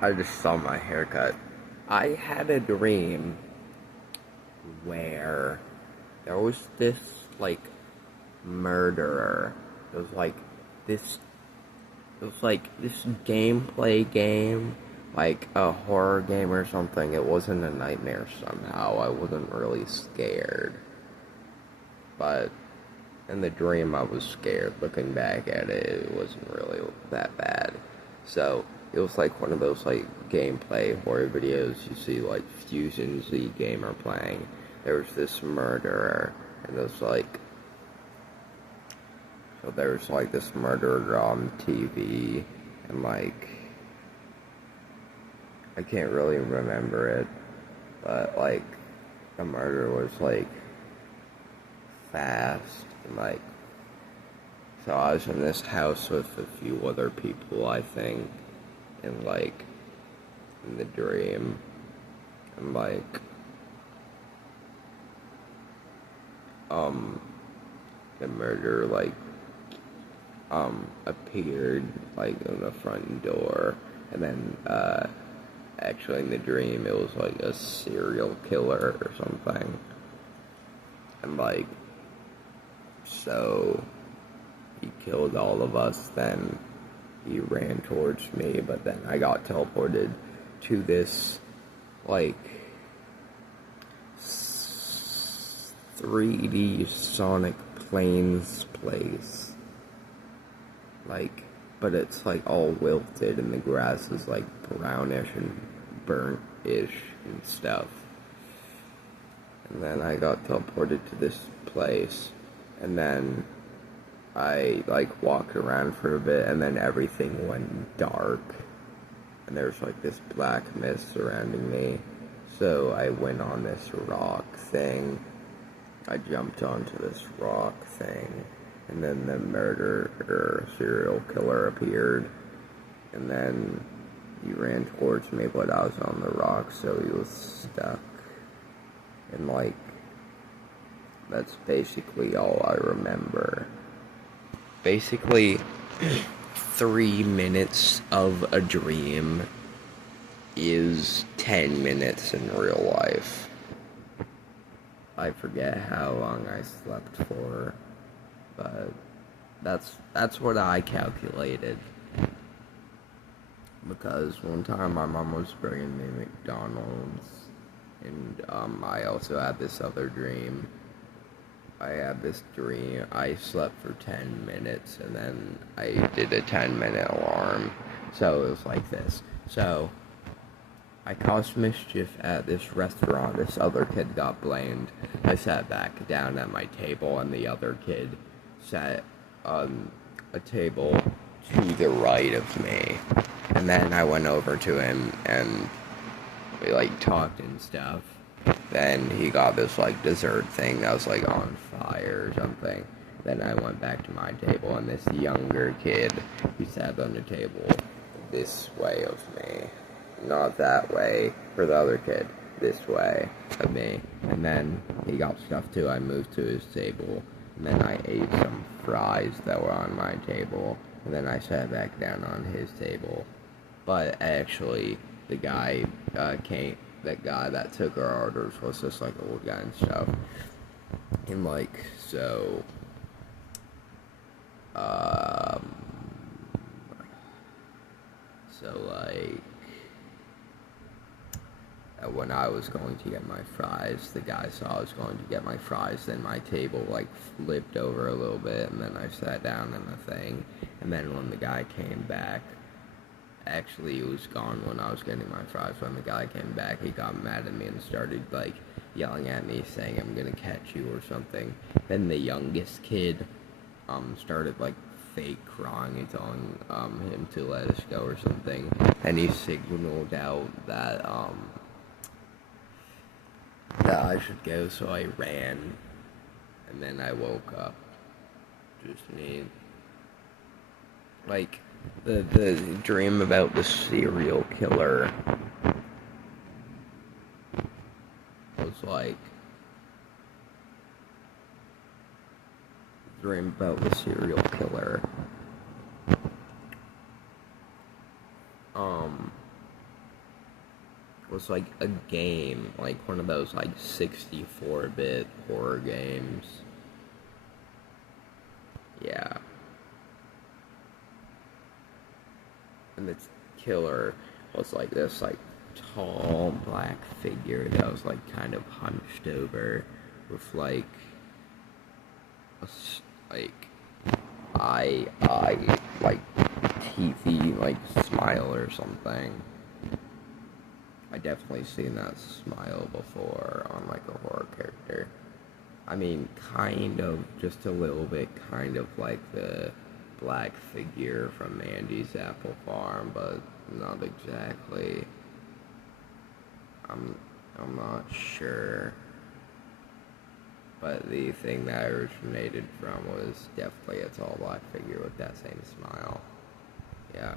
I just saw my haircut. I had a dream where there was this, like, murderer. It was like this, it was like this gameplay game, like a horror game or something. It wasn't a nightmare somehow. I wasn't really scared. But in the dream, I was scared. Looking back at it, it wasn't really that bad. So it was like one of those like gameplay horror videos you see like Fusion Z Gamer playing. There was this murderer, and it was like there was like this murderer on TV, and like I can't really remember it, but like the murder was like fast and like so I was in this house with a few other people, I think, and like in the dream, and like um the murderer like appeared like on the front door, and then actually in the dream it was like a serial killer or something, and like so he killed all of us. Then he ran towards me, but then I got teleported to this like 3D Sonic Plains place. Like, but it's like all wilted and the grass is like brownish and burnt-ish and stuff. And then I got teleported to this place, and then I like walked around for a bit, and then everything went dark, and there's like this black mist surrounding me. So I went on this rock thing. I jumped onto this rock thing, and then the murderer serial killer appeared, and then he ran towards me, but I was on the rock, so he was stuck. And like, that's basically all I remember. Basically, 3 minutes of a dream is 10 minutes in real life. I forget how long I slept for, but that's what I calculated. Because one time my mom was bringing me McDonald's, and I also had this other dream. I had this dream, I slept for 10 minutes, and then I did a 10-minute alarm. So it was like this. So I caused mischief at this restaurant. This other kid got blamed. I sat back down at my table, and the other kid sat on a table to the right of me. And then I went over to him, and we like talked and stuff. Then he got this like dessert thing that was like on fire or something. Then I went back to my table, and this younger kid, he sat on the table this way of me. Not that way for the other kid, this way of me. And then he got stuff too. I moved to his table, and then I ate some fries that were on my table, and then I sat back down on his table. But actually, the guy that guy that took our orders was just like old guy and stuff. And like, so, um, like, when I was going to get my fries, the guy saw I was going to get my fries, then my table like flipped over a little bit, and then I sat down in the thing, and then when the guy came back, actually he was gone when I was getting my fries. When the guy came back, he got mad at me and started like yelling at me, saying I'm gonna catch you or something. Then the youngest kid started like fake crying and telling him to let us go or something, and he signaled out that that I should go, so I ran, and then I woke up. Just me. Like, the dream about the serial killer was like, dream about the serial killer, was like a game, like one of those like 64-bit horror games. Yeah. And the killer was like this like tall black figure that was like kind of hunched over with like like eye like teethy like smile or something. I definitely seen that smile before on like a horror character. I mean, kind of, just a little bit, kind of like the black figure from Andy's Apple Farm, but not exactly. I'm I'm not sure. But the thing that I originated from was definitely a tall black figure with that same smile. Yeah.